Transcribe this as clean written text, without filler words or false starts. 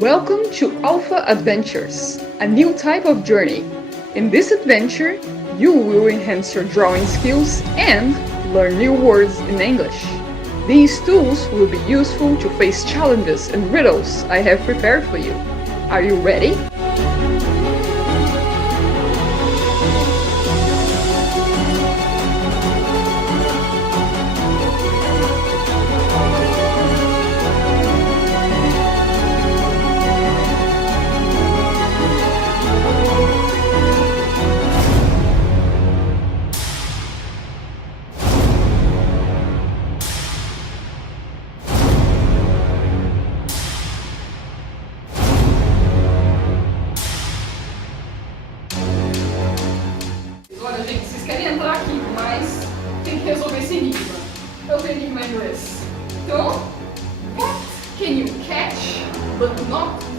Welcome to Alfa Adventures, a new type of journey. In this adventure, you will enhance your drawing skills and learn new words in English. These tools will be useful to face challenges and riddles I have prepared for you. Are you ready? Olha, gente, vocês querem entrar aqui, mas tem que resolver esse enigma. Eu tenho enigma em inglês. Então, what can you catch but not